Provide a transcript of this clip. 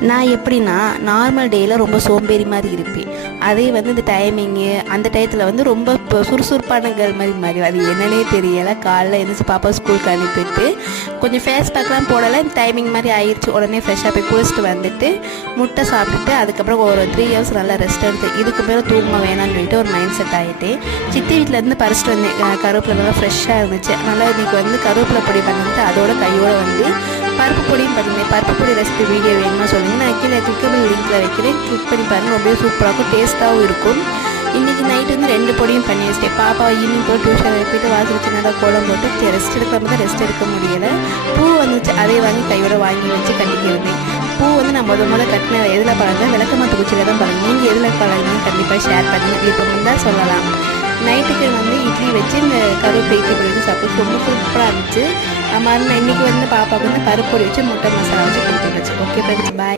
நான் எப்படின்னா நார்மல் டேயில் ரொம்ப சோம்பேறி மாதிரி இருப்பேன். அதே வந்து இந்த டைமிங்கு அந்த டயத்தில் வந்து ரொம்ப இப்போ சுறுசுறுப்பான கேர்ள் மாதிரி மாதிரி அது என்னன்னே தெரியலை. காலைல எழுந்திரிச்சு பாப்பா ஸ்கூலுக்கு அனுப்பிட்டு கொஞ்சம் ஃபேஸ் பேக்லாம் போடலை டைமிங் மாதிரி ஆயிடுச்சு உடனே ஃப்ரெஷ்ஷாக போய் குளிச்சுட்டு வந்துட்டு முட்டை சாப்பிட்டுட்டு அதுக்கப்புறம் ஒரு த்ரீ ஹவர்ஸ் நல்லா ரெஸ்ட் எடுத்து இதுக்கு மேலே தூங்க வேணாம்னு சொல்லிட்டு ஒரு மைண்ட் செட் ஆகிட்டேன் சித்தி வீட்டிலேருந்து பறிச்சிட்டு வந்தேன். அஹ் கருவேப்பிலை நல்லா ஃப்ரெஷ்ஷாக இருந்துச்சு. நல்லா இன்றைக்கி வந்து கருவேப்பிலை பொடி பண்ணிட்டு அதோட கையோடு வந்து பருப்பு பொடி பருப்பு பொடி ரெசிபி வீடியோ வேணுமா சொல்லுங்கள் நான் கீழே கிளிக்கபிள் லிங்க்கில் வைக்கிறேன். கிளிக் பண்ணி பாருங்கள் அப்படியே சூப்பராக இருக்கும். டேஸ்ட்டாகவும் இருக்கும். இன்றைக்கி நைட் வந்து ரெண்டு பொடியும் பண்ணி வச்சிட்டேன். பாப்பா ஈவினிங் போய் டியூஷன் எழுப்பிட்டு வாசல் சின்னதாக கோலம் போட்டு ரெஸ்ட் எடுக்காம தான் ரெஸ்ட் எடுக்க முடியலை. பூ வந்துச்சு. அதை வாங்கி கையோட வாங்கி வச்சு கட்டிக்கிருந்தேன் பூ வந்து நான் முத முதல்ல கட்டின எதில் பழங்க விளக்கமாத்து குச்சியில் தான் பழங்க நீங்கள் எதில் பழங்க கண்டிப்பாக ஷேர் பண்ணுங்க. இப்போ தான் சொல்லலாம். நைட்டுக்கு வந்து இட்லி வச்சு இந்த கருவேப்பிலை இட்லி பொடி சாப்பிட்டு ரொம்ப சூப்பராக இருந்துச்சு. மறுநாள் இன்னைக்கு வந்து பாப்பாவுக்கு வந்து பருப்பு வச்சு முட்டை மசாலா வச்சு கொடுத்து வச்சு ஓகே ஃப்ரெண்ட்ஸ் பாய்